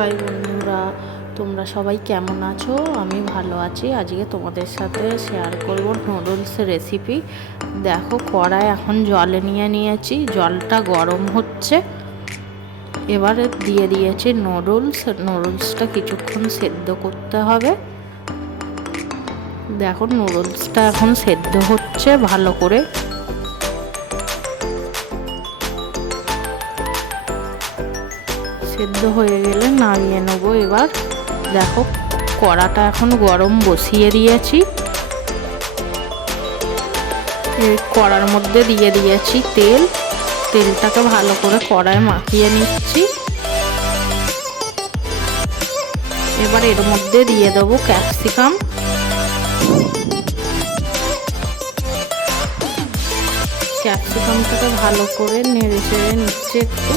High বন্ধুরা, তোমরা সবাই কেমন আছো? আমি ভালো আছি। আজকে তোমাদের সাথে শেয়ার করব নুডলস রেসিপি। দেখো, কড়াই এখন জলে নিয়ে নিয়েছি, জলটা গরম হচ্ছে। এবারে দিয়ে দিয়েছি নুডলসটা কিছুক্ষণ সেদ্ধ করতে হবে। দেখো, নুডলসটা এখন সেদ্ধ হচ্ছে ভালো করে। সেদ্ধ হয়ে গেলে নামিয়ে নেবো। এবার দেখো, কড়াটা এখন গরম বসিয়ে দিয়েছি। এই কড়ার মধ্যে দিয়ে দিয়েছি তেলটাকে ভালো করে কড়ায় মাখিয়ে নিচ্ছি। এবার এর মধ্যে দিয়ে দেবো ক্যাপসিকামটাকে ভালো করে নেড়ে চেড়ে নিচ্ছে একটু।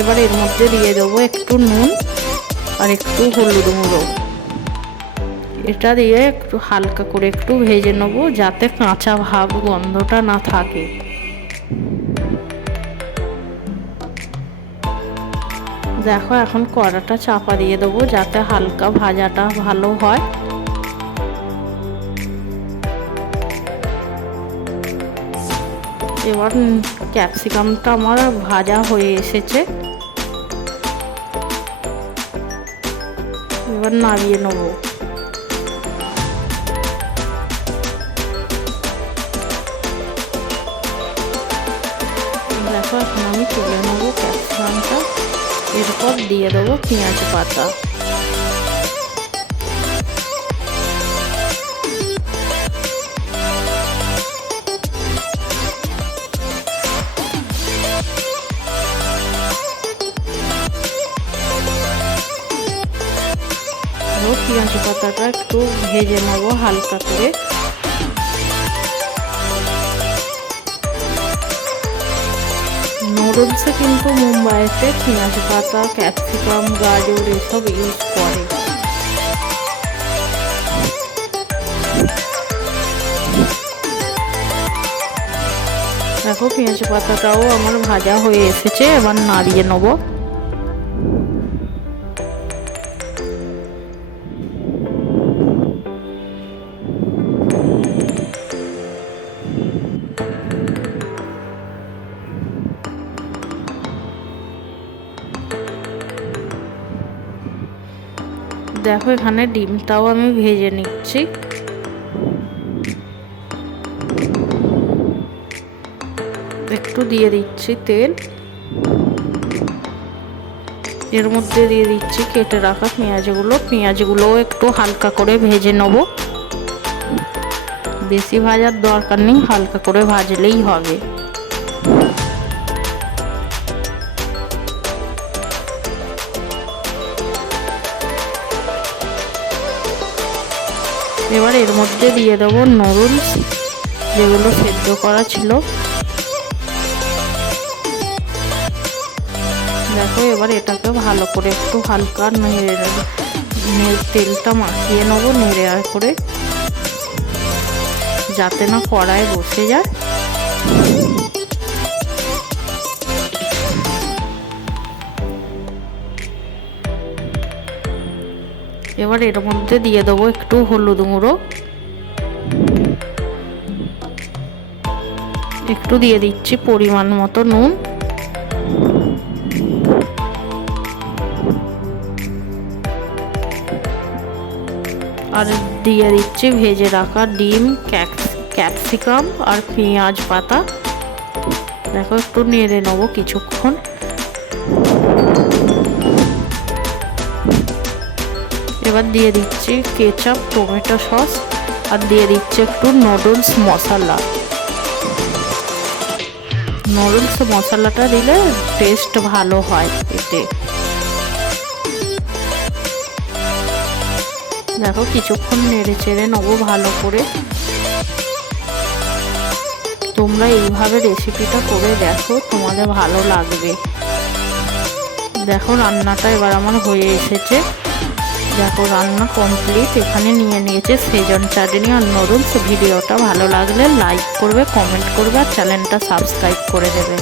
এবার এর মধ্যে দিয়ে দেবো একটু নুন আর একটু হলুদ গুঁড়ো। এটা দিয়ে একটু হালকা করে একটু ভেজে নেবো, যাতে কাঁচা ভাব গন্ধটা না থাকে। দেখো, এখন কড়াটা চাপা দিয়ে দেবো যাতে হালকা ভাজাটা ভালো হয়। এবার ক্যাপসিকামটা আমার ভাজা হয়ে এসেছে। এবার নামিয়ে নেব। দেখো, এখন আমি তুলে নেব ক্যাপসিকামটা। এরপর দিয়ে দেবো পেঁয়াজ পাতা। পেঁয়াজ পাতাটা একটু ভেজে নেব হালকা করে। নুডলসে কিন্তু মুম্বাইতে পেঁয়াজ পাতা, ক্যাপসিকাম, গাজর এসব ইউজ করে। দেখো, পেঁয়াজ পাতাটাও আমার ভাজা হয়ে এসেছে। এবার নাড়িয়ে নেব। দেখো, এখানে ডিমটাও আমি ভেজে নিচ্ছি। একটু দিয়ে দিচ্ছি তেল। এর মধ্যে দিয়ে দিচ্ছি কেটে রাখা পেঁয়াজগুলো একটু হালকা করে ভেজে নেব। বেশি ভাজার দরকার নেই, হালকা করে ভাজলেই হবে। এবার এর মধ্যে দিয়ে দেবো নুডলস যেগুলো সেদ্ধ করা ছিল। দেখো, এবার এটাকে ভালো করে একটু হালকা তেলটা মাখিয়ে নেবো নেড়ে করে, যাতে না কড়ায় বসে যায়। এবার এর মধ্যে দিয়ে দেবো একটু হলুদ গুঁড়ো, একটু দিয়ে দিচ্ছি পরিমাণ মতো নুন, আর দিয়ে দিচ্ছি ভেজে রাখা ডিম, ক্যাপসিকাম আর পেঁয়াজ পাতা। দেখো, একটু নেড়ে নেবো কিছুক্ষণ। এবার দিয়ে দিচ্ছি কেচাপ, টমেটো সস, আর দিয়ে দিচ্ছি একটু নুডলস মশলাটা দিলে টেস্ট ভালো হয় এতে। দেখো, কিছুক্ষণ নেড়ে চেড়ে নেবো ভালো করে। তোমরা এইভাবে রেসিপিটা করে দেখো, তোমাদের ভালো লাগবে। দেখো, রান্নাটা এবার আমার হয়ে এসেছে। দেখো, রান্না কমপ্লিট। এখানে নিয়ে নিয়েছে সেজন চাটনি আর নুডলস। ভিডিওটা ভালো লাগলে লাইক করবে, কমেন্ট করবে আর চ্যানেলটা সাবস্ক্রাইব করে দেবে।